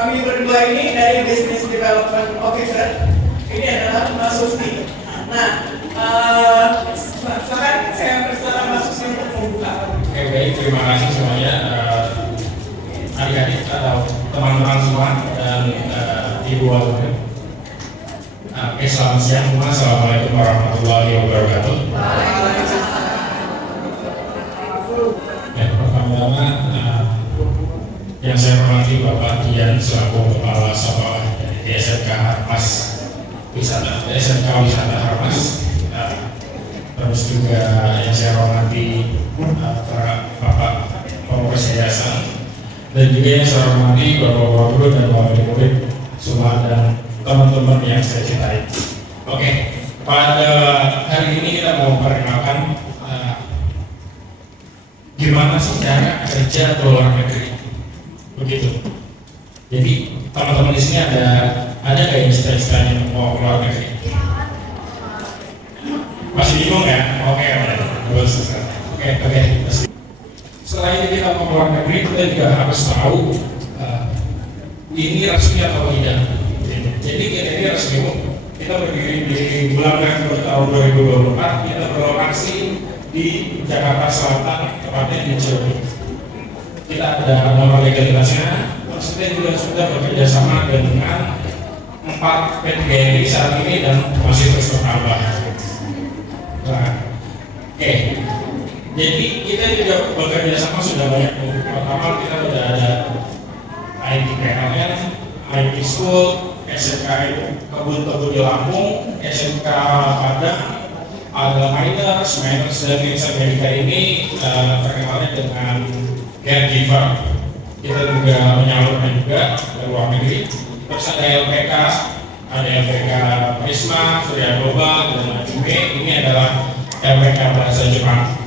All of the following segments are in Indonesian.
Kami berdua ini dari Business Development Officer. Ini adalah Mas Susti. Nah, silakan saya persilakan Mas Susti untuk membuka. Oke, baik, terima kasih semuanya, adik-adik atau teman-teman semua dan ibu alumni. Oke, selamat siang semua. Assalamualaikum warahmatullahi wabarakatuh. Ya, pertama-tama yang saya hormati Bapak Dian selaku Kepala Sekolah dari SMK Harmas SMK Wisata Harmas. Terus juga yang saya hormati Bapak Pengurus Yayasan, dan juga yang saya hormati Bapak Guru dan Bapak murid semua dan teman-teman yang saya cintai. Oke, pada hari ini kita mau perkenalkan gimana sih cara kerja ke luar negeri. Begitu. Jadi teman-teman di sini ada nggak yang cita-cita yang mau ke luar negeri? Masih bingung ya? Oke. Selain kita mau ke luar negeri, kita juga harus tahu ini resmi atau tidak. Jadi ini resmi. Kita berdiri di bulan November tahun 2024, kita berlokasi di Jakarta Selatan, tepatnya di Cirebon. Kita ada nomor legalitasnya, terus kita juga sudah bekerja sama dengan 4 PTGRI saat ini dan masih terus bertambah. Nah, oke. Jadi kita juga bekerja sama sudah banyak. Pertama kita sudah ada IT PLN, IT School, SMK Kebun Tebu di Lampung, SMK Padang, ada Miners dan Insan Medica ini terkenalnya dengan caregiver. Kita juga menyalurkan juga ke luar negeri. Terus ada LPK Prisma, Surya Global, dan Ajume. Ini adalah LPK bahasa Jepang.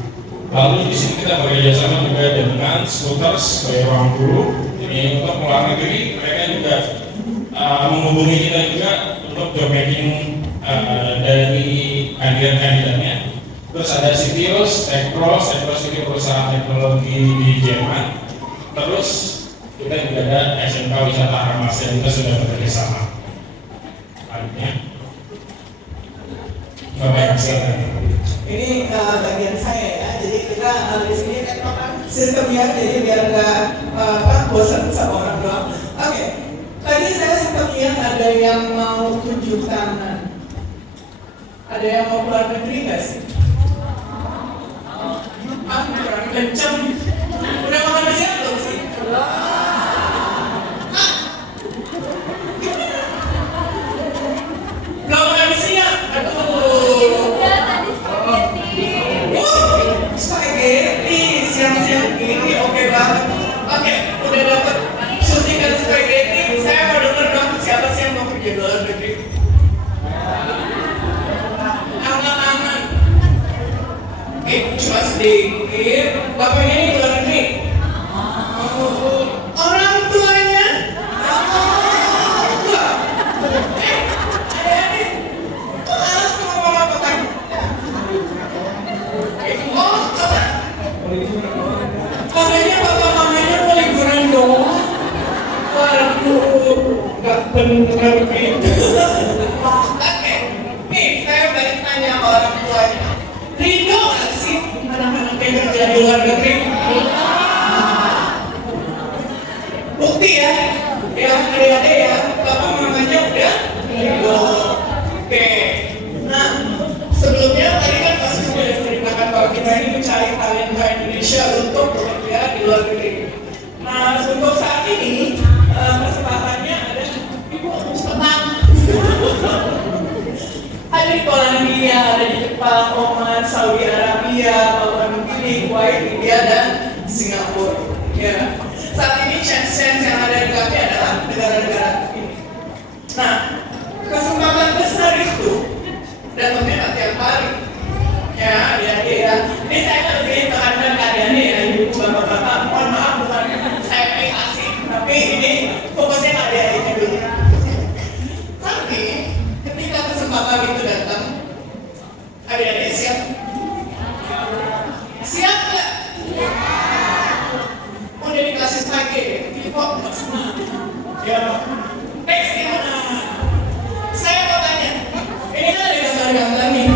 Lalu di sini kita bekerja sama juga dengan Scooters sebagai ruang guru. Ini untuk luar negeri, mereka juga menghubungi kita juga untuk job making dari kandidat-kandidatnya. Terus ada Citios, Tekpros ini perusahaan teknologi di Jerman. Terus kita juga ada SMK Wisata Harmas yang kita sudah bekerja sama. Selanjutnya, Bapak Ini bagian saya ya. Jadi kita di sini sistemnya, jadi biar nggak bosan sama orang doang. Oke. Tadi saya sempat lihat ada yang mau tunjuk tangan. Ada yang mau keluar negeri nggak sih? Kurang kenceng. Udah makan siang belum sih? Belum makan siang? Aduh. Spaghetti, siang-siang gini oke banget. Oke, udah dapet suntikan spaghetti. Saya mau denger dong siapa sih yang mau pergi ke luar negeri? Aman-aman. Cuma sedikit. Bapaknya ini keluar negeri. Orang tuanya? Enggak. Adik-adik. Kok harus ngomong apa kan? Oh, apa? Katanya bapak mamanya mau liburan doang. Waduh, nggak bener gitu. Oke, nih saya balik tanya ke orang tuanya. Rindu nggak sih anak-anaknya kerja di luar negeri? Bukti ya, adik-adik ya, bapak mamanya udah rindu. Oke, nah sebelumnya tadi kan kasus sudah diceritakan bahwa kita ini mencari talenta Indonesia untuk bekerja di luar negeri. Nah untuk saat ini kesempatannya ada ada di Polandia, ada di Jepang, Oman, Saudi Arabia, Papua Nugini, Kuwait, India, dan Singapura. Ya. Saat ini chance yang ada di kami adalah negara-negara ini. Nah, kesempatan besar itu datangnya nggak tiap hari. Ya, adik-adik ya. Ini saya harus ke Anda adik-adik ya, ibu bapak-bapak. Mohon maaf bukan saya pengen asik, tapi ini fokusnya ke adik-adiknya dulu. Tapi ketika kesempatan itu datang, adik-adik siap. Next gimana? Saya mau tanya, ini kan ada gambar-gambar nih.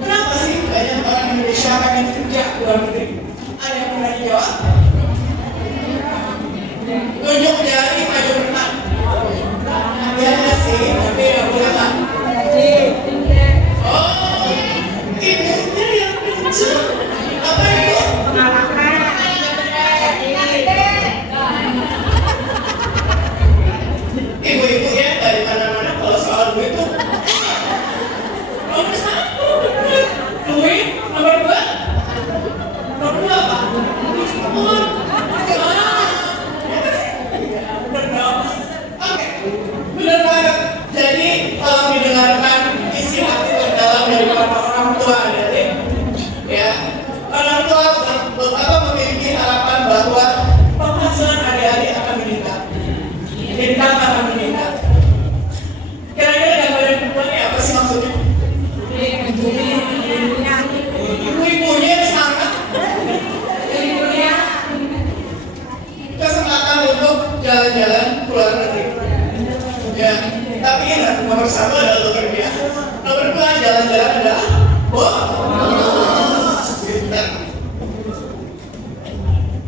Kenapa sih banyak orang Indonesia pengen kerja ke luar negeri? Ada yang pernah dijawab? Tunjuk jari maju depan. Ada sih, tapi nggak boleh lah. Oh, ibunya yang pinjam. Apa itu? Ibu-ibu ya dari mana-mana kalau soal duit tuh nomor satu duit, nomor dua apa? Umur. Oke, benar banget. Jadi kalau mendengarkan isi hati terdalam dari para orang tua ya orang tua beberapa memiliki harapan bahwa penghasilan adik-adik akan meningkat. Kita akan meningkat. Kira-kira gambar yang kedua ini apa sih maksudnya? Ibu-ibunya sangat kesempatan untuk jalan-jalan ke luar negeri. Ya, tapi ingat nomor satu adalah bekerja. Nomor dua jalan-jalan adalah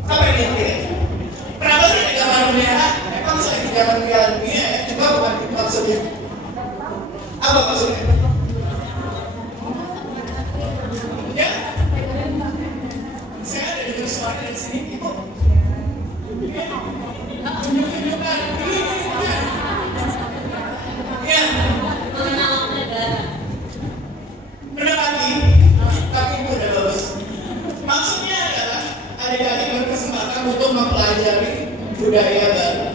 apa yang dipilih? Kenapa sih di gambar dunia? Emang selain di zaman Piala Dunia ya? Coba bukan itu maksudnya. Apa maksudnya? Ya? Saya ada juga suara dari sini, Ibu. Ya? Tunjuk-tunjukkan. Ya? Mendapati, tapi Ibu udah bagus. Maksudnya adalah adik-adik berkesempatan untuk mempelajari budaya baru,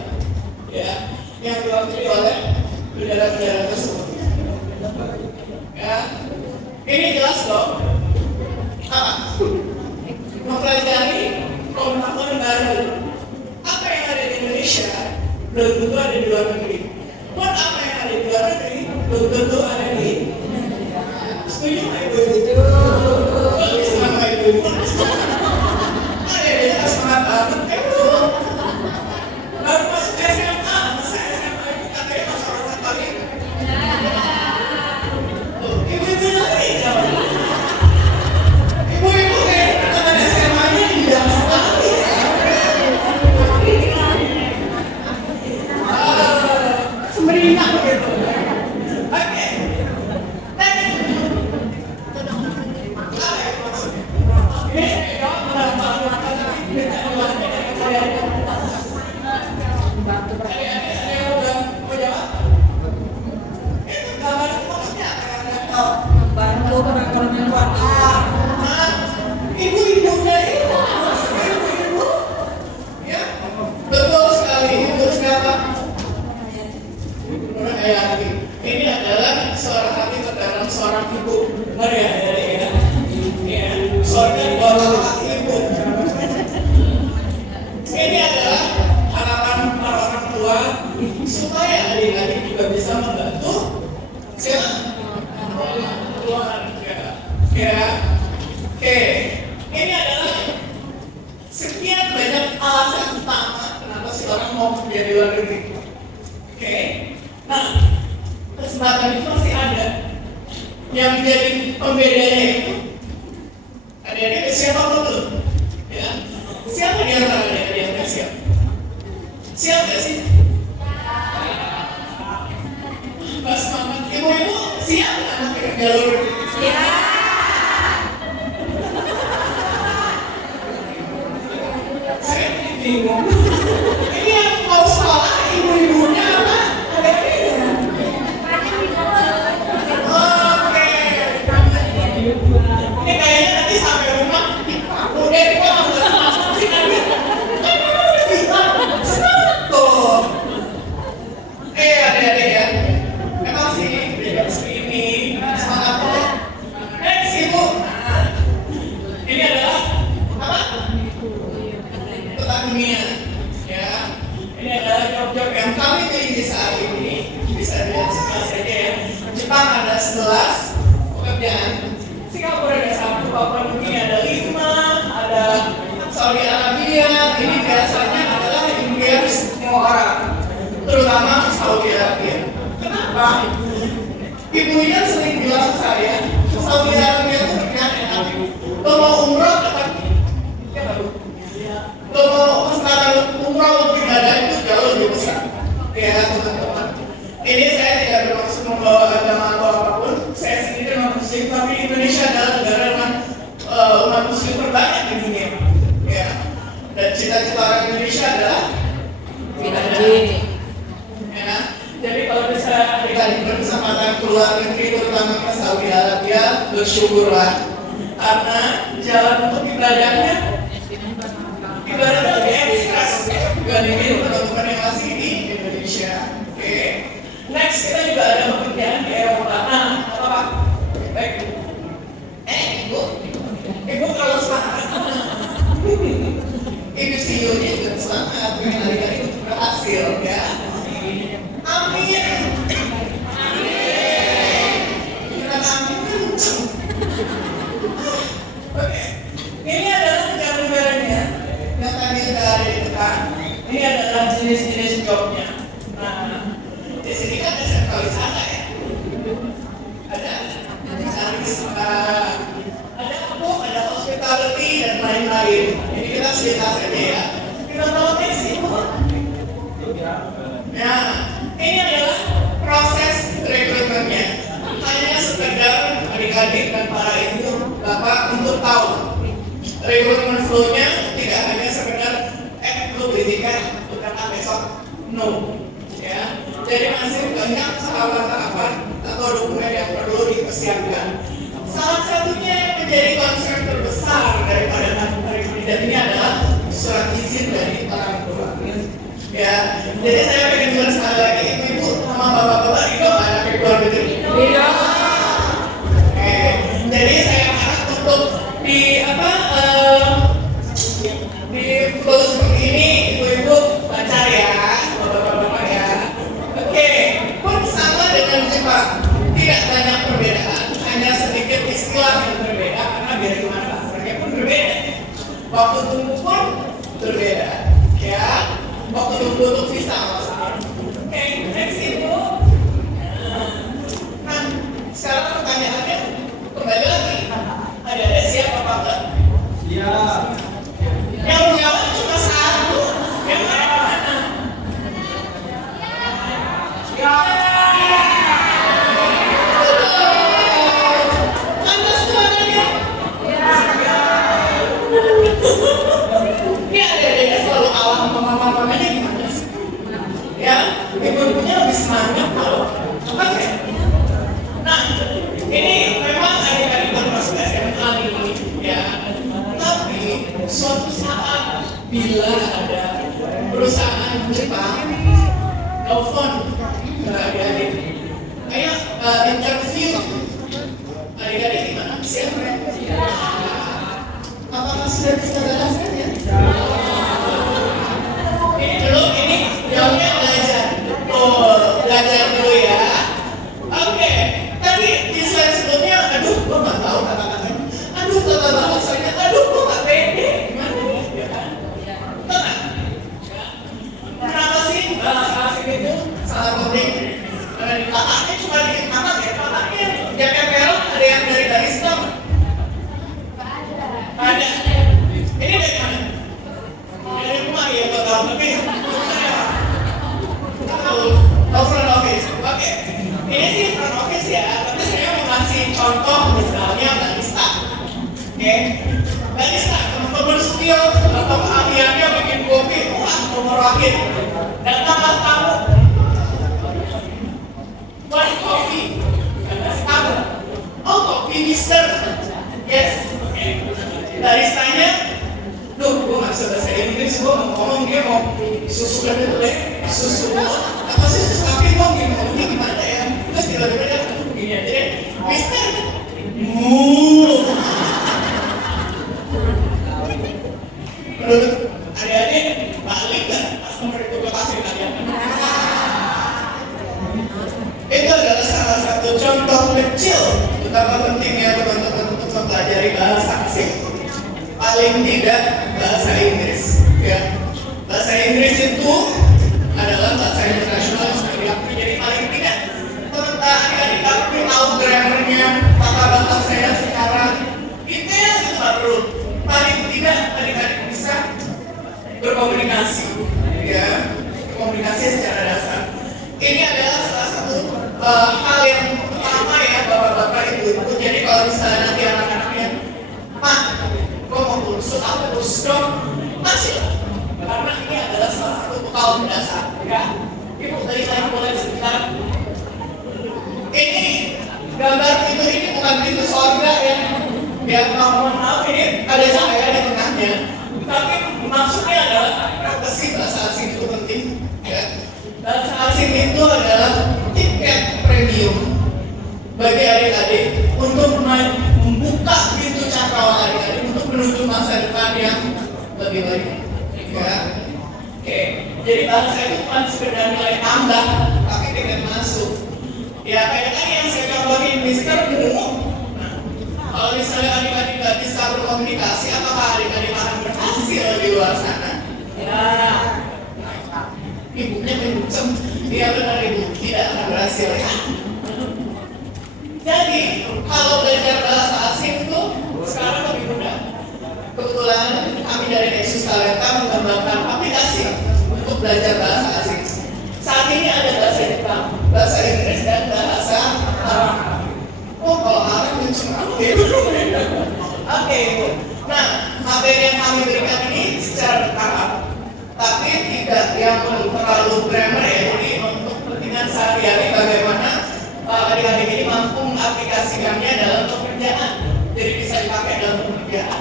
ya, yang diwakili oleh negara-negara tersebut. Ya, ini jelas dong. Mempelajari pengetahuan baru. Apa yang ada di Indonesia belum tentu ada di luar negeri. Pun apa yang ada di luar negeri belum tentu ada di. Setuju nggak Ibu? Bagus sama Ibu. Ada semangat banget. Baru masuk SMA, masa SMA itu katanya masa-masa kali. Ibu-ibu lagi jawab. Ibu-ibu kayak teman SMA-nya tidak sekali. Semeringah begitu. Oke. Next. Apa yang maksudnya? Ini saya jawab ibu-ibunya itu ibu-ibu ya betul sekali. Terus apa? Menurut Hayati ini adalah suara hati terdalam seorang ibu. Benar ya dari ya? Ya, suara di bawah hati ibu. Ini adalah harapan para orang tua supaya adik-adik juga bisa membantu siapa? Keluarga. Ya. Oke. Ini adalah sekian banyak alasan utama kenapa sih orang mau kerja di luar negeri. Oke. Nah, kesempatan itu masih ada. Yang menjadi pembedanya itu adik-adik siapa betul? Ya. Siapa di antara adik-adik yang nggak siap? Siap nggak sih? Mas Mamat, ibu-ibu siap nggak nanti kerja luar negeri? Siap. Saya bingung. Ini yang mau salah ibu-ibunya apa? Adik-adiknya? Oke. Ini kayaknya nanti sampai rumah udah dibilang nggak masuk sih nanti. Udah bilang semangat tuh. Adik-adik ya. Emang sih bebas ini semangat tuh. Next ibu. Ini adalah apa? Tentang dunia. Ya. Ini adalah job-job yang kami miliki saat ini. Bisa dilihat saja ya. Jepang ada 11 pekerjaan. Singapura ada 1, Papua Nugini ada 5, ada Saudi Arabia. Ini biasanya adalah Inggris semua orang. terutama Saudi Arabia. Kenapa? Ibunya sering bilang ke saya, Saudi Arabia itu negara enak. Lo mau umroh dapat, ya nggak Bu? Lo mau kesempatan umroh untuk ibadah itu jauh lebih besar. Ya teman-teman. Ini saya tidak bermaksud membawa agama atau apapun. Saya sendiri non Muslim, tapi Indonesia adalah negara dengan umat Muslim terbanyak di dunia. Ya. Dan cita-cita orang Indonesia adalah ibadah. Ya. Jadi kalau bisa adik-adik berkesempatan keluar negeri, terutama ke Saudi Arabia, bersyukurlah karena jalan untuk ibadahnya ibaratnya lebih ekstras dibandingin teman-teman yang masih di Indonesia. Oke. Next kita juga ada pekerjaan di Eropa. Nah, apa? Baik. Ibu kalau semangat. Ibu CEO-nya juga semangat, pengen hari-hari itu berhasil ya. Amin. Kita amin kenceng. Oke. Ini adalah negara-negaranya yang tadi sudah ada di depan. Ini adalah jenis-jenis jobnya. Nah, di sini kan ada sentralisasi ya. Ada service, ada apa? Ada hospitality dan lain-lain. Ini kita cerita saja ya. Kita tahu next itu. Nah, ini adalah proses rekrutmennya. Hanya sekedar adik-adik dan para ibu bapak untuk tahu rekrutmen flow-nya tidak hanya sekedar lu beli tiket bukan besok, no. Ya, jadi masih banyak tahapan-tahapan atau dokumen yang perlu dipersiapkan. Salah satunya yang menjadi concern terbesar daripada kandidat ini adalah surat izin dari orang tua. Ya, jadi saya pengen bilang sekali lagi, ibu-ibu sama bapak-bapak itu ada keluar gitu. Iya. Oke, jadi saya harap untuk di flow seperti ini, ibu-ibu baca ya, bapak-bapak ya. Oke, pun sama dengan Jepang, tidak banyak perbedaan, hanya sedikit istilah yang berbeda karena biar gimana bahasanya pun berbeda. Waktu tunggu pun berbeda, ya. Waktu tunggu untuk visa maksudnya. Oke, next ibu. Nah, sekarang pertanyaannya kembali lagi. Ada siap apa enggak? Iya. Yang jawab cuma satu. Yang mana? Ya. Mana suaranya? Ya. Dia selalu awal mama-mamanya gimana sih? Ya, ibu-ibunya lebih semangat kalau. Oke. Nah, ini memang adik-adik termasuk SMA ini, ya. Tapi suatu saat bila ada perusahaan Jepang telepon ke adik-adik, ayo interview adik-adik gimana? Siapa? Apakah sudah bisa bahasanya? Ini dulu, ini jawabnya belajar. Belajar dulu ya. Oke, tadi di slide sebelumnya, aduh, gue nggak tahu kata-katanya. Aduh, tata bahasanya, aduh, gue nggak pede. Gimana nih? Ya kan? Tenang. Kenapa sih bahasa asing itu sangat penting? Karena di kakaknya cuma dikit anak ya, kakaknya jaket merah ada yang dari garis hitam. Ada. Ini dari mana? Dari rumah ya, gue tahu. Tapi tahu front office. Oke. Ini sih front office ya, tapi saya mau kasih contoh misalnya barista. Oke. Barista, teman-teman studio atau keahliannya bikin kopi, wah nomor wakil. Datanglah tamu. Buat kopi. Kasih tamu. Oh, kopi mister. Yes. Oke. Baristanya, duh, gue nggak bisa bahasa Inggris, gue mau ngomong dia mau susu dan dulu ya, susu apa sih susu tapi gue ngomongnya gimana ya? Terus tiba-tiba dia begini aja deh, Mister, menurut adik-adik balik nggak customer itu gue kasih kalian? Itu adalah salah satu contoh kecil betapa pentingnya teman-teman untuk mempelajari bahasa asing. Paling tidak bahasa Inggris, ya. Bahasa Inggris itu adalah bahasa internasional. hal yang pertama ya bapak-bapak ibu-ibu. Jadi kalau misalnya nanti anak-anaknya, "Mak, gue mau kursus, aku kursus dong," masih lah. Karena ini adalah salah satu bekal mendasar, ya. Ibu tadi saya boleh sebentar. Ini gambar pintu ini bukan pintu surga yang mohon maaf ini ada cahaya di tengahnya. Tapi maksudnya adalah kenapa sih bahasa asing itu penting? Ya. Bahasa asing itu adalah tiket premium bagi adik-adik untuk membuka pintu cakrawala adik-adik untuk menuju masa depan yang lebih baik. Ya. Oke. Jadi bahasa itu bukan sekedar nilai tambah, tapi tiket masuk. Ya kayak tadi yang saya gambarin Mister Mu. Kalau misalnya adik-adik nggak bisa berkomunikasi, apakah adik-adik akan berhasil di luar sana? Ya, ibunya kenceng, dia benar ibu tidak akan berhasil ya. Jadi kalau belajar bahasa asing itu sekarang lebih mudah. Kebetulan kami dari Nexus Talenta mengembangkan aplikasi untuk belajar bahasa asing. Saat ini ada bahasa Jepang, bahasa Inggris, dan bahasa Arab. Oh, kalau Arab kenceng banget. Oke, Ibu. Nah, materi yang kami berikan ini secara bertahap, tapi tidak yang terlalu grammar ya. Jadi untuk kepentingan sehari-hari bagaimana adik-adik ini mampu mengaplikasikannya dalam pekerjaan. Jadi bisa dipakai dalam pekerjaan.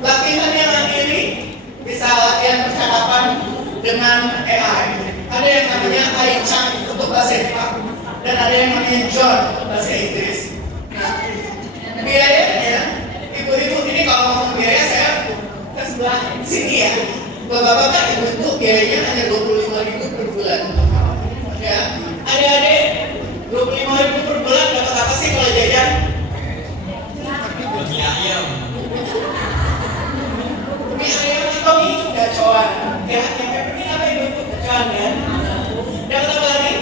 Latihan yang ini bisa latihan percakapan dengan AI. Ada yang namanya iChat untuk bahasa Jepang dan ada yang namanya John untuk bahasa Inggris. Nah, biayanya, ibu-ibu ini kalau ngomong biaya saya ke sebelah sini ya. Bapak-bapak ibu itu biayanya hanya 25.000 per bulan. Ya, adik-adik 25.000 per bulan dapat apa sih kalau jajan? Mie ayam. Mie ayam atau mie gacoan? Ya, yang penting apa ibu itu gacoan ya? Dapat apa lagi?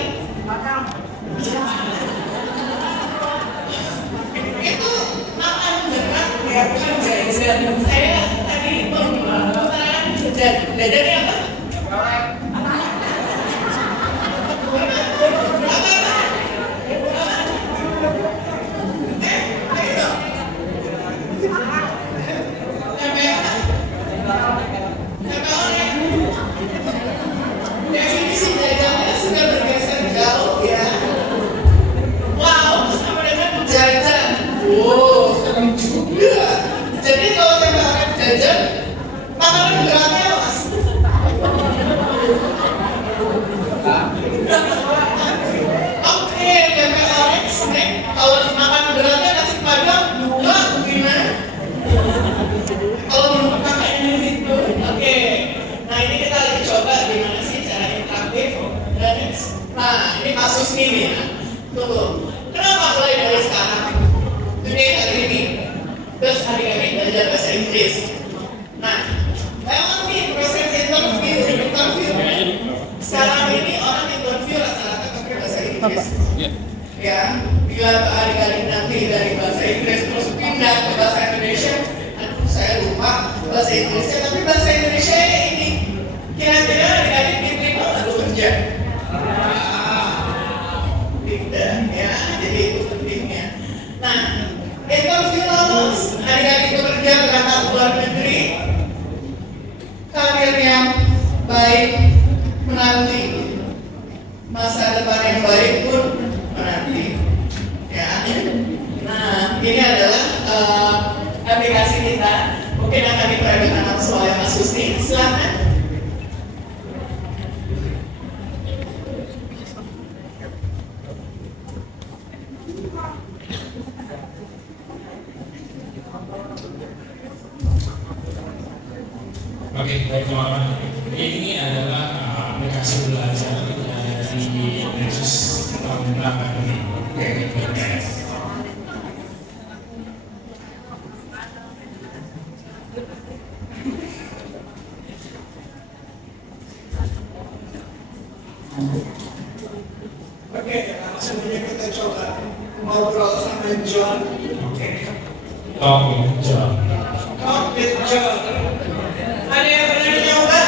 Itu makan berat ya, bukan jajan. Saya tadi mengatakan jajannya apa? Definisi jajannya sudah bergeser jauh ya. Wow, sama dengan jajan. Wow, serem juga. Jadi kalau kita akan jajan, makanan beratnya mas. Oke, tempe orek, snack. Kalau makan beratnya nasi padang, dua, gimana? Kalau menurut kakak ini situ, oke. Nah ini kita lagi coba gimana sih cara interaktif dan nah ini kasus ini ya. Tunggu, kenapa mulai dari sekarang? Today hari ini, terus adik-adik belajar bahasa Inggris. Nah, memang nih proses interview. Sekarang ini orang interview rata-rata pakai bahasa Inggris. Ya, bila adik-adik nanti dari bahasa Inggris terus pindah ke bahasa Indonesia, aduh saya lupa bahasa Inggrisnya, tapi bahasa Indonesia ini kira-kira adik-adik diterima atau kerja? Tidak ya, jadi itu pentingnya. Nah, interview lolos, adik-adik bekerja berangkat ke luar negeri, karir yang baik menanti, masa depan yang baik pun menanti. Ya, nah ini adalah aplikasi kita. Mungkin akan diperagakan langsung oleh Mas Husni. Silakan. Oke, baik teman-teman. Ini adalah aplikasi belajar dari Nexus Talenta Academy. Oke, langsung aja kita coba ngobrol sama John. Talk with John. Talk with John. Ada yang pernah nyoba?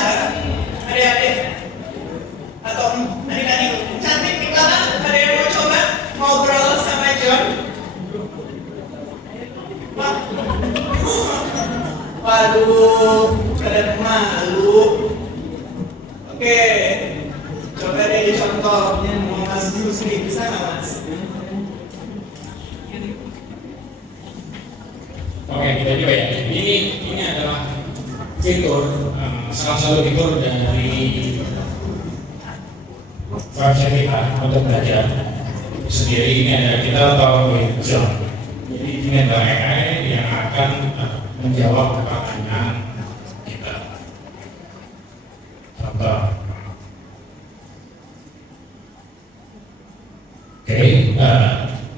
Adik-adik? Atau adik-adik cantik di belakang? Ada yang mau coba? kalian malu. Oke, coba deh contohnya Mas Jusri, bisa nggak Mas? Oke, kita coba ya. Ini adalah fitur, salah satu fitur dari website kita untuk belajar sendiri. Ini ada kita tahu John. Jadi ini adalah AI yang akan menjawab pertanyaan kita. Contoh. Oke,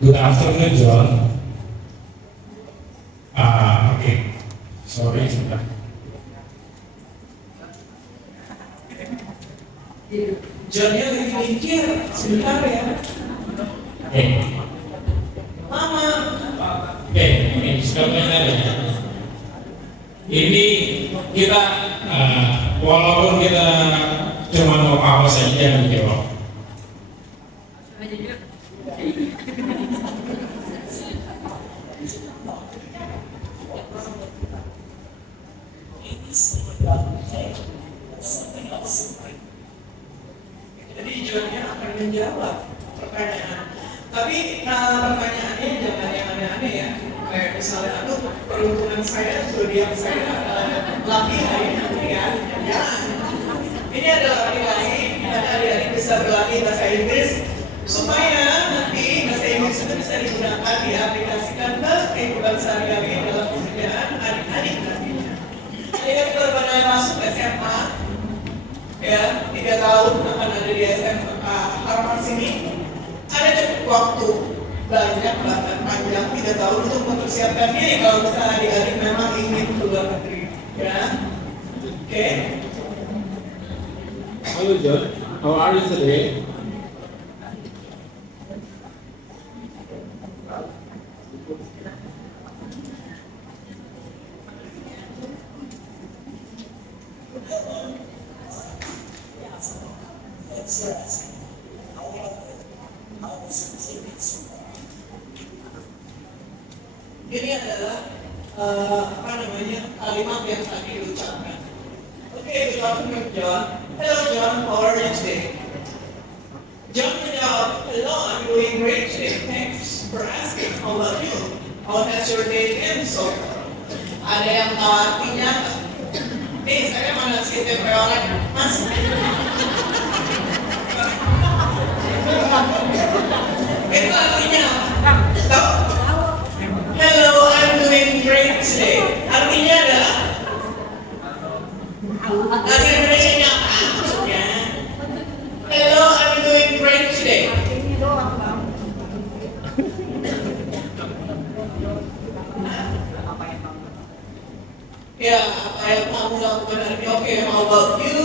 good afternoon John. Oke, sorry sebentar. Johnnya lagi mikir, sebentar ya. Mama. Ini sebenarnya ini kita walaupun kita cuma mau apa saja jangan dijawab. Jadi Johnnya akan menjawab pertanyaan. Tapi pertanyaannya jangan yang aneh-aneh ya. Kayak misalnya, aduh peruntungan saya, zodiak saya laki hari ini ya. Jangan. Ini adalah laki-laki dan adik-adik bisa berlatih bahasa Inggris supaya nanti bahasa Inggris itu bisa digunakan diaplikasikan ke kehidupan sehari-hari dalam pekerjaan adik-adik nantinya. Adik-adik baru pada masuk SMA ya, 3 tahun akan ada di SMA harapan sini. Ada cukup waktu banyak bahkan panjang 3 tahun untuk mempersiapkan diri kalau misalnya adik-adik memang ingin keluar negeri ya. Oke. Hello John, how are you today? Ini adalah kalimat yang tadi diucapkan. Oke, good afternoon John. Hello John, how are you today? John menjawab, hello, I'm doing great today. Thanks for asking. How about you? How has your day been so far? Ada yang tahu artinya? Saya mana sih tempelan, Mas? Itu artinya apa? Tahu? Hello, I'm doing great today. Artinya adalah bahasa Indonesia-nya apa maksudnya? Hello, I'm doing great today. Ya, apa yang kamu lakukan hari ini? Oke, how about you?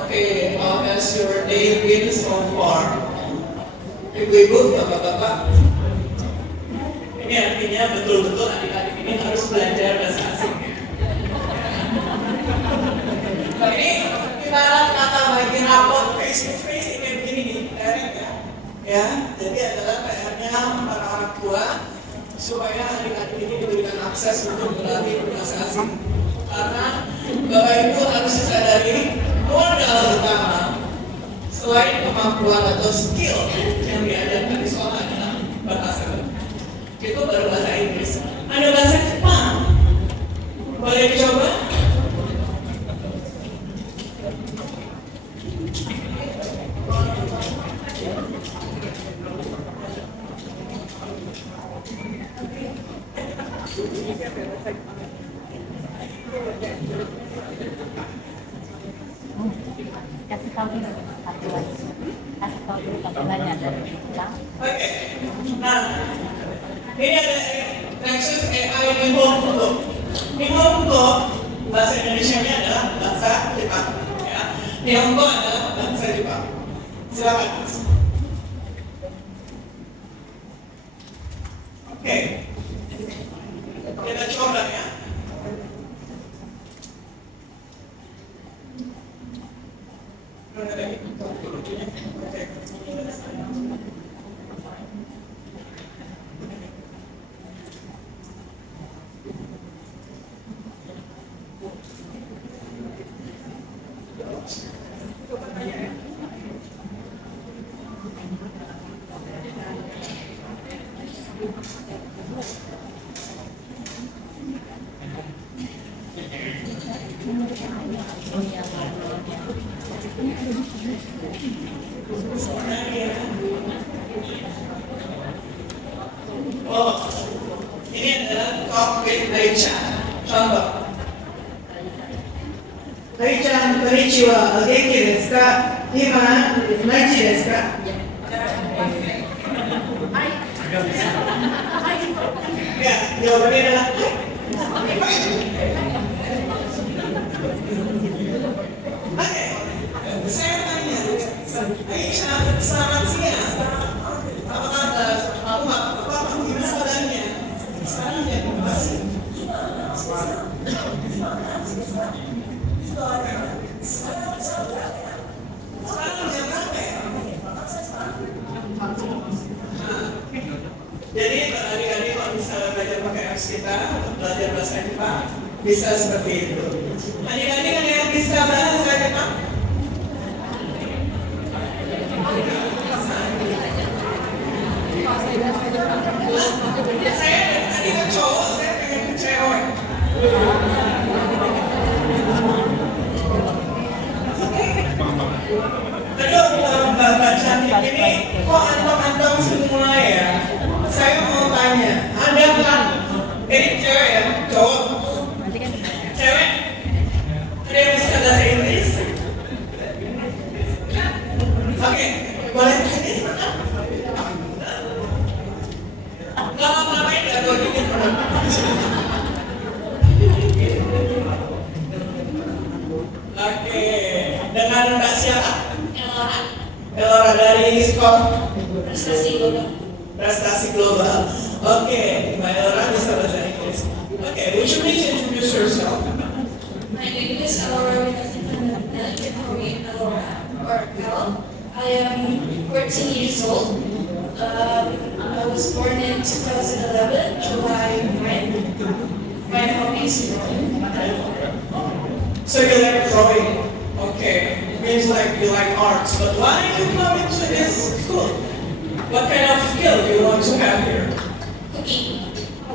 Oke, how has your day been so far? Ibu-ibu, bapak-bapak, ini artinya betul-betul adik-adik ini harus belajar bahasa asing. Ini kita kata bagi rapor face to face ini begini nih, direct ya. Ya, jadi adalah PR-nya para orang tua supaya adik-adik ini diberikan akses untuk berlatih bahasa asing. Karena Bapak Ibu harus disadari modal utama selain kemampuan atau skill yang diajarkan di sekolah adalah bahasa. Itu baru bahasa Inggris. Ada bahasa Jepang. Boleh dicoba? Kasih tahu dulu aturan. Kasih tahu dulu tampilannya dari Jepang. Oke. Nah, ini ada Nexus AI di Nihongo. Nihongo bahasa Indonesianya adalah bahasa Jepang. Ya. Nihongo adalah bahasa Jepang. Silakan. Oke. Kita coba ya. Oh, ini adalah cockpit Aicha. Contoh. Aicha, konnichiwa. O genki desu ka? Ima, nachi desu ka? Ya, jawabannya adalah Oke, saya tanya, Aicha, selamat siang. Apa kabar? Apa gimana kabarnya? Sekarang jadi masih. Sekarang jam berapa ya? Jadi adik-adik kalau misalnya belajar pakai apps kita, belajar bahasa Jepang, bisa seperti itu. Adik-adik ada yang bisa bahasa Jepang? Saya tadi kan cowok, saya pengen ke cewek. Aduh, Mbak cantik ini kok antong-antong semua ya? Saya mau tanya, ada nggak? Ini cewek ya? Cowok? Cewek? Ada yang bisa bahasa Inggris? Oke, boleh tanya sebentar? Nggak apa-apain, nggak tahu dikit. Oke, dengan Mbak siapa? Elora dari Skop Prestasi Global. Oke, Mbak Elora bisa bahasa Inggris. Oke, would you please introduce yourself? My name is Elora Elora, or El. I am 14 years old. I was born in 2011, July 9. My hobby is drawing. So you like drawing? Okay, means like you like arts. But why did you come into this school? What kind of skill do you want to have here? Cooking.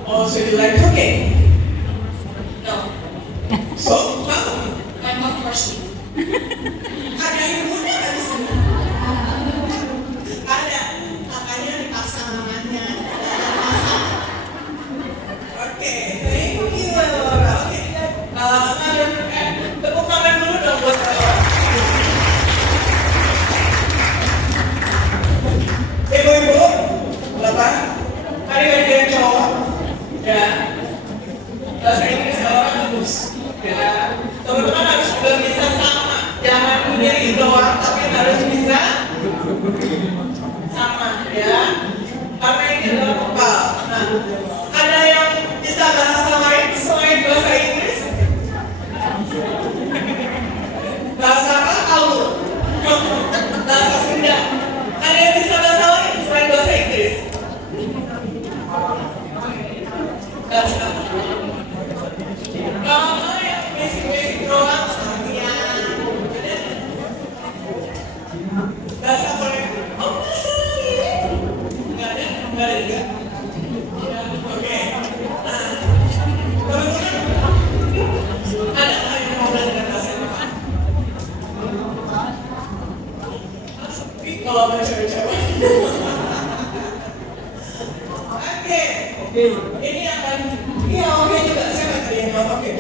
Oh, so you like cooking? No, So, how? my mom forced me. Ada ibunya nggak di sini? Ada. Kakaknya dipaksa mamanya. Oke, thank you, Elora. Oke, tepuk tangan dulu dong buat Elora. Ibu-ibu, bapak, adik-adik yang cowok, ya, bahasa Inggris Elora bagus, ya. Teman-teman harus juga bisa sama, jangan diri doang, tapi harus bisa sama, ya. Karena ini adalah bekal. Nah, ada yang bisa bahasa lain selain bahasa Inggris? Bahasa apa? Kamu? Bahasa Sunda. Ada yang bisa bahasa lain selain bahasa Inggris? Bahasa apa? Kalau yang basic-basic doang, latihan. Bahasa Korea? Oh, bahasa lain. Nggak ada? Nggak ada juga? Ya, oke. Nah, teman-teman, ada nggak yang mau belajar bahasa Jepang? Sepi kalau ada cewek-cewek. Oke. Ini akan, iya oke juga, saya nggak tadi yang jawab oke.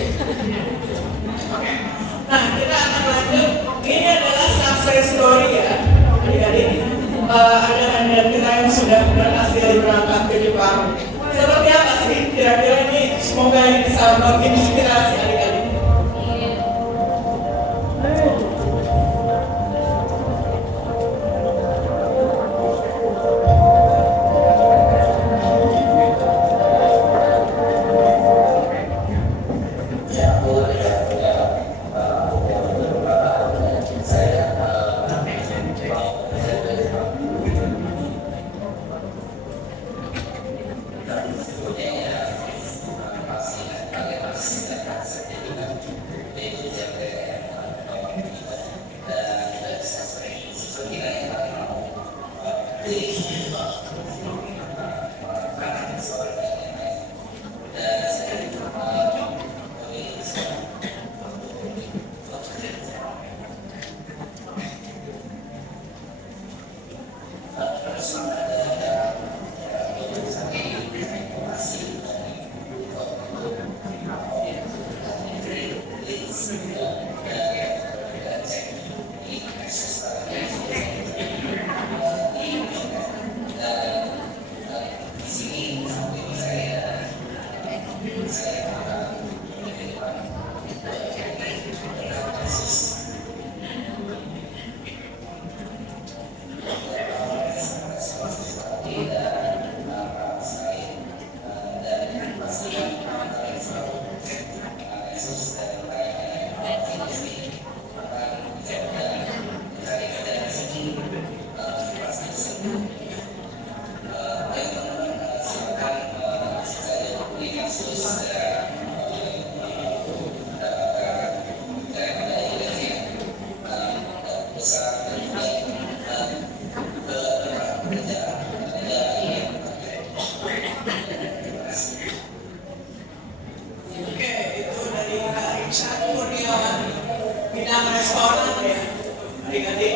Oke. Nah, kita akan lanjut. Ini adalah success story ya, adik-adik. Ada kandidat kita yang sudah berhasil berangkat ke Jepang. Seperti apa sih kira-kira ini? Semoga ini bisa menginspirasi adik-adik. Oke, itu dari Kak Richard Kurniawan, bidang restoran ya, adik-adik.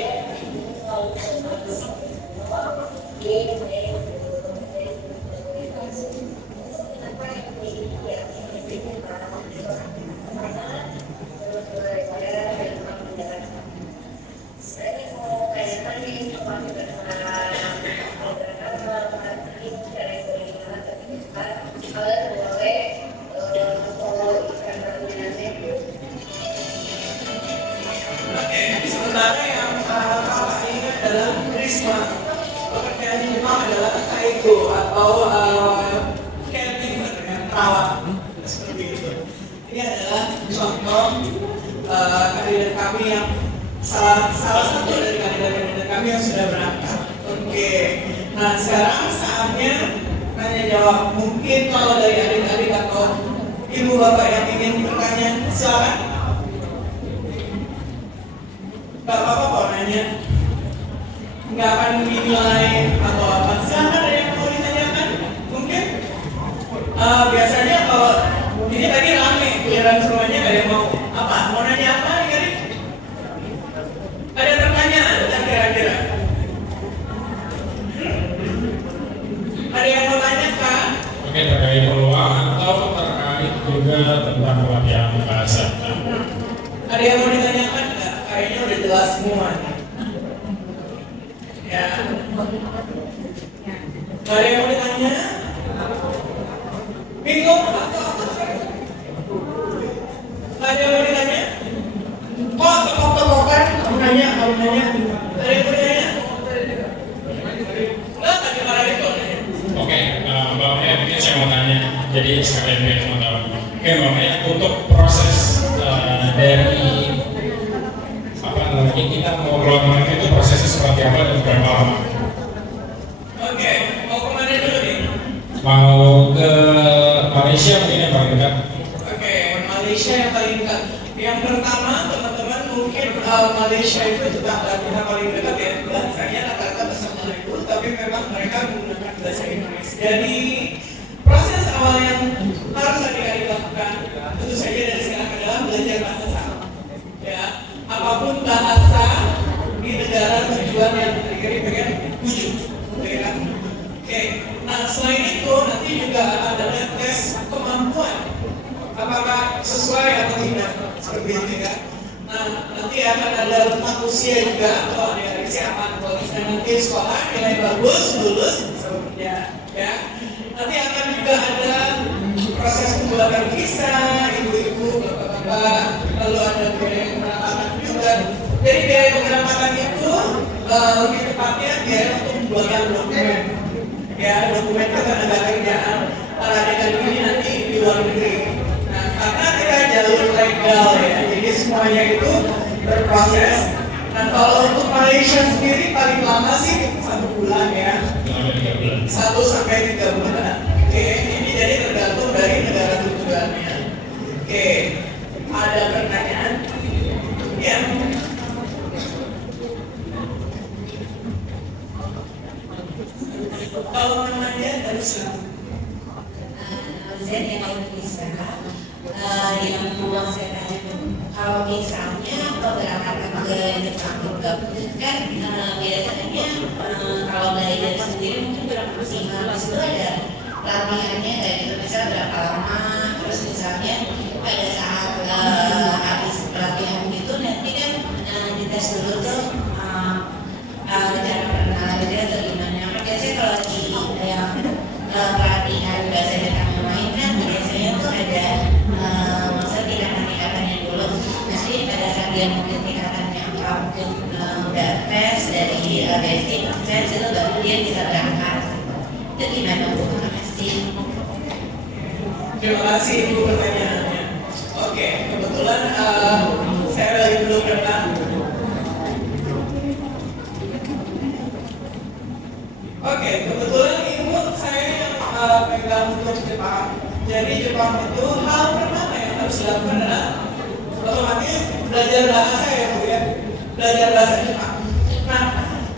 Oke, sementara yang kakak ingat adalah Risma. Pekerjaan di Jepang adalah kaiko atau caregiver, ya, perawat seperti itu. Ini adalah contoh kandidat kami yang salah satu dari kandidat kami yang sudah berangkat. Oke, nah sekarang saatnya tanya jawab. Mungkin kalau dari adik-adik atau ibu bapak yang ingin bertanya, silakan. Gak apa-apa kok nanya, nggak akan dinilai atau apa. Silakan, ada yang mau ditanyakan? Mungkin biasanya kalau ini tadi rame, giliran semuanya ada yang mau apa? Mau nanya apa nih Karin? Ada pertanyaan nggak kira-kira? Ada yang mau tanya Kak? Oke, terkait peluang atau terkait juga tentang pelatihan bahasa. Ada yang mau ditanyakan nggak? Kayaknya udah jelas semua nih. Ya. Gak ada yang mau ditanya? Bingung? Gak ada yang mau ditanya? Kok tepok-tepokan? Kamu nanya. Ada yang mau ditanya? Enggak, tadi malah itu nanya. Oke, Mbak Maya, mungkin saya mau tanya. Jadi sekalian biar semua tahu. Oke, Mbak Maya, untuk proses dari apa namanya kita mau keluar negeri itu prosesnya seperti apa dan berapa lama? Oke, mau kemana dulu nih? Mau ke Malaysia mungkin yang paling dekat. Oke, Malaysia yang paling dekat. Yang pertama, teman-teman mungkin Malaysia itu tetangga kita paling dekat ya. Bahasanya rata-rata bahasa Melayu, tapi memang mereka menggunakan bahasa Inggris. Jadi proses awal yang harus adik-adik lakukan tentu saja dari sekarang adalah belajar bahasa. Ya, apapun bahasa di negara tujuan yang adik-adik pengen tuju, ya kan? Oke, nah selain itu nanti juga akan ada tes kemampuan. Apakah sesuai atau tidak seperti itu kan? Nah nanti akan ada rentang usia juga kalau ada siapa kalau misalnya nanti sekolah nilai bagus lulus bisa bekerja ya. Nanti akan juga ada proses pembuatan visa ibu-ibu bapak-bapak lalu ada biaya keberangkatan juga. Jadi biaya keberangkatan itu lebih tepatnya biaya untuk pembuatan dokumen ya dokumen ketenaga kerjaan para adik-adik ini nanti di luar negeri. Karena kita jalur legal ya, jadi semuanya itu berproses. Nah kalau untuk Malaysia sendiri paling lama sih 1 bulan ya, 1 sampai 3 bulan. Oke, ini jadi tergantung dari negara tujuannya. Oke, ada pertanyaan? Ya. Kalau namanya harus Z yang Indonesia yang mau saya tanya kalau misalnya keberangkatan ke Jepang itu kan biasanya kalau dari belajar sendiri mungkin berapa maksimal. Di situ ada latihannya kayak gitu, misalnya berapa lama, terus misalnya pada saat habis pelatihan gitu nanti kan dites dulu tuh cara perkenalan diri atau gimana. Biasanya kalau di yang pelatihan bahasa Jepang yang lain kan biasanya tuh ada maksudnya tingkatan-tingkatannya dulu. Nanti pada saat dia mungkin tingkatannya mungkin udah tes dari basic tes itu baru dia bisa berangkat. Itu gimana Bu? Makasih. Terima kasih Ibu pertanyaannya. Oke, kebetulan saya lagi belum berenang. Oke, kebetulan Ibu saya yang pegang untuk Jepang. Jadi Jepang itu hal pertama yang harus dilakukan adalah otomatis belajar bahasa ya Bu ya. Belajar bahasa Jepang. Nah,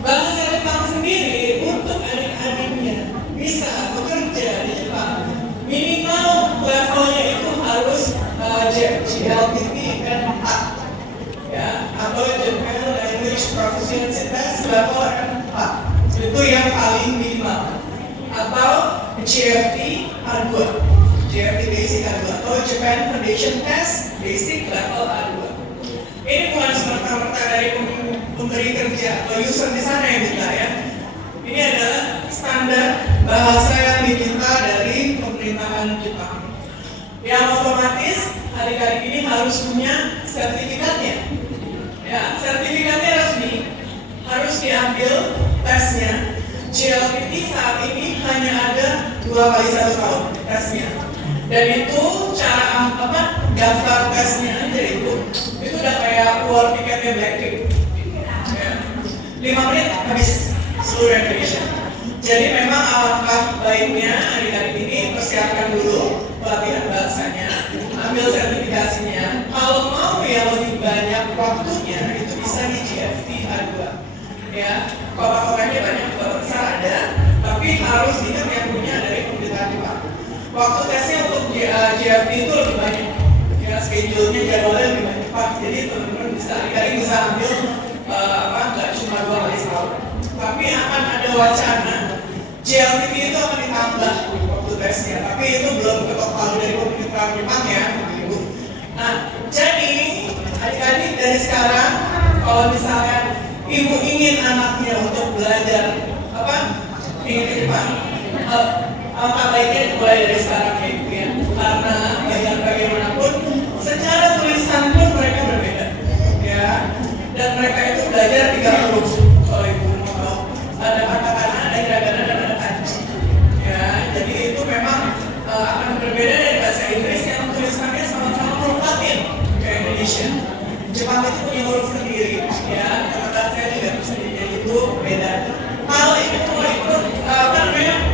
bahasa Jepang sendiri untuk adik-adiknya bisa bekerja di Jepang, minimal levelnya itu harus JLPT N4 ya, atau Japan Language Proficiency Test level N4 itu yang paling minimal, atau JFT A2, JFT Basic A2 atau Japan Foundation Test Basic level A2. Ini bukan semata-mata dari pemberi kerja atau user di sana yang minta ya. Ini adalah standar bahasa yang diminta dari pemerintahan Jepang. Yang otomatis adik-adik ini harus punya sertifikatnya. Ya, sertifikatnya resmi, harus diambil tesnya. JLPT saat ini hanya ada 2 kali 1 tahun tesnya. Dan itu cara daftar tesnya aja itu udah kayak war tiketnya Blackpink. Ya. 5 menit habis seluruh Indonesia. Jadi memang alangkah baiknya adik-adik ini persiapkan dulu pelatihan bahasanya, ambil sertifikasinya. Kalau mau yang lebih banyak waktunya itu bisa di JFT A2. Ya, kota-kotanya banyak, kota besar ada, tapi harus ingat yang punya dari pemerintahan Jepang. Waktu tesnya untuk JFT itu lebih banyak. Ya, schedule-nya jadwalnya lebih banyak Pak. Jadi teman-teman bisa adik-adik bisa ambil nggak cuma 2 kali setahun. Tapi akan ada wacana JLPT itu akan ditambah waktu tesnya, tapi itu belum ketok palu dari pemerintahan Jepang ya, Ibu. Nah, jadi adik-adik dari sekarang kalau misalnya Ibu ingin anaknya untuk belajar ingin ke Jepang, alangkah baiknya dimulai dari sekarang ya Ibu ya, karena bagaimanapun secara tulisan pun mereka berbeda ya, dan mereka itu belajar 3 huruf. Kalau Ibu mau ada katakana, ada hiragana, dan ada kanji ya, jadi itu memang akan berbeda dari bahasa Inggris yang tulisannya sama-sama huruf Latin kayak Indonesia. Jepang itu punya huruf sendiri ya, kata saya juga bisa jadi itu beda. Kalau Ibu mau ikut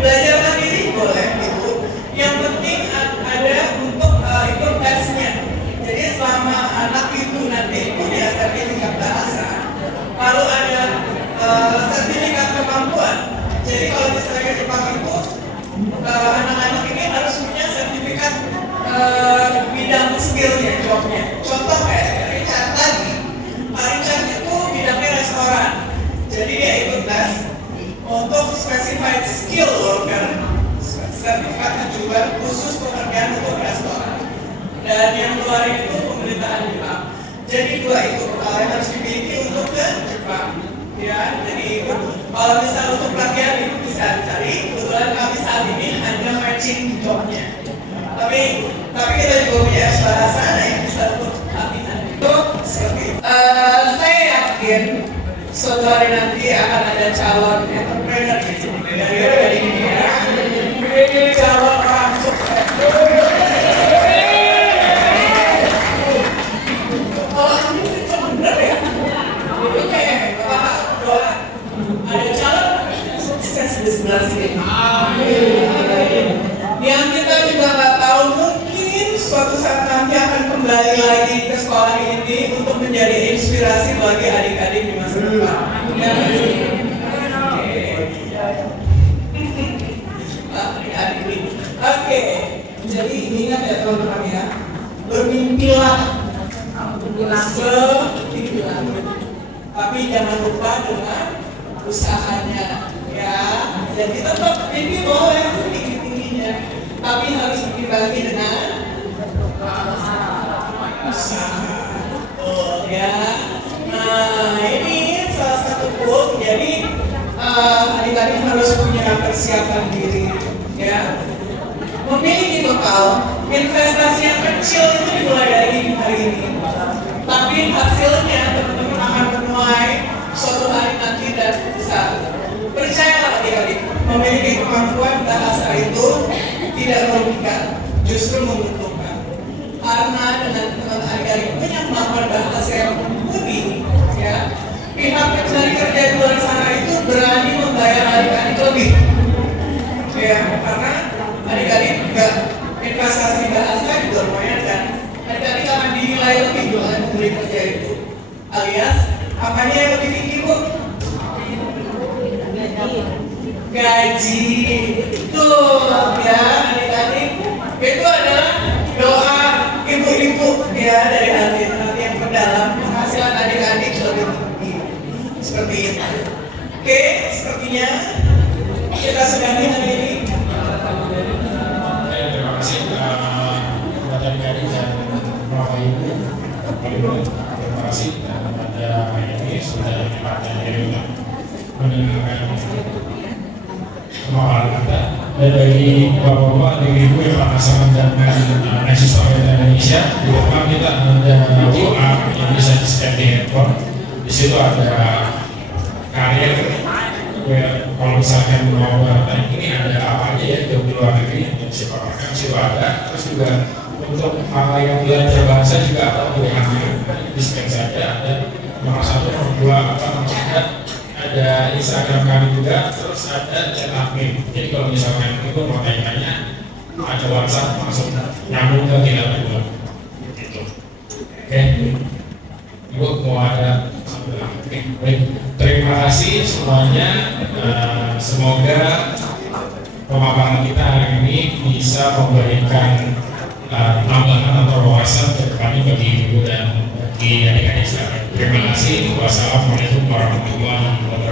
belajar mandiri boleh Ibu, yang penting ada untuk ikut tesnya. Jadi selama anak itu nanti punya sertifikat bahasa, lalu ada sertifikat kemampuan. Jadi kalau misalnya ke Jepang itu anak-anak ini harus punya sertifikat bidang skillnya, jobnya. Contoh kayak Richard tadi, Pak Richard itu bidangnya restoran. Jadi dia ikut tes untuk specified skill worker, sertifikat kejuruan khusus pekerjaan untuk restoran. Dan yang luar itu pemerintahan Jepang. Jadi 2 itu yang harus dimiliki untuk ke Jepang. Ya, jadi itu kalau misal untuk pelatihan itu bisa dicari. Kebetulan kami saat ini hanya matching jobnya. Tapi kita juga punya bahasa yang bisa untuk pelatihan. Itu seperti itu. Saya yakin suatu hari nanti akan ada calon entrepreneur di sini dari ini ya. Calon orang sukses. Kalau ini itu bener ya. Itu kayak doa ada calon sukses di sebelah sini. Amin. Yang kita juga nggak tahu, mungkin suatu saat nanti akan kembali lagi ke sekolah ini untuk menjadi inspirasi bagi adik-adik di masa depan. Oke, jadi ingat ya teman-teman ya, bermimpilah setinggi langit, tapi jangan lupa dengan usahanya ya. Jadi tetap mimpi boleh sedikit tingginya, tapi harus diimbangi dengan usaha. Oh ya. Nah ini salah satu quote. Jadi adik-adik harus punya persiapan diri, ya. Memiliki bekal, investasi yang kecil itu dimulai dari hari ini. Tapi hasilnya teman-teman akan menuai suatu hari nanti dan besar. Percayalah adik-adik, memiliki kemampuan bahasa itu tidak merugikan, justru menguntungkan. Karena dengan teman adik-adik punya kemampuan bahasa yang mumpuni, ya, pihak pencari kerja di luar sana itu berani membayar adik-adik lebih, ya, karena adik-adik juga investasi bahasa juga lumayan kan. Adik-adik akan dinilai lebih oleh pemberi kerja itu, alias apanya yang lebih tinggi bu? Gaji. Tuh ya adik-adik, itu adalah doa ibu-ibu ya dari hati yang mendalam. Penghasilan adik-adik lebih tinggi seperti itu. Oke, sepertinya kita sudahi hari ini. Terima kasih kepada adik-adik dan bapak ibu. Terima kasih kepada ini sudah menyempatkan diri untuk mendengarkan pemaparan kita. Dan bagi bapak-bapak dan ibu yang pernah mendengarkan Nexus Indonesia, di depan kita ada QR yang bisa di-scan di handphone. Di situ ada karir. Kalau misalkan mau bertanya ini ada apa aja ya di luar negeri yang bisa paparkan situ ada. Terus juga untuk yang belajar bahasa juga ada pilihannya, di-scan saja ada nomor 1, nomor 2, nomor 3. Ada Instagram kami juga, terus ada chat admin. Jadi kalau misalkan itu mau tanya-tanya, ada WhatsApp langsung nyambung ke kita berdua. Gitu. Oke, Ibu mau ada? Oke, baik. Terima kasih semuanya. Semoga pemaparan kita hari ini bisa memberikan tambahan atau wawasan ke depannya bagi ibu dan bagi adik-adik sekalian. Terima kasih. Wassalamualaikum warahmatullahi wabarakatuh.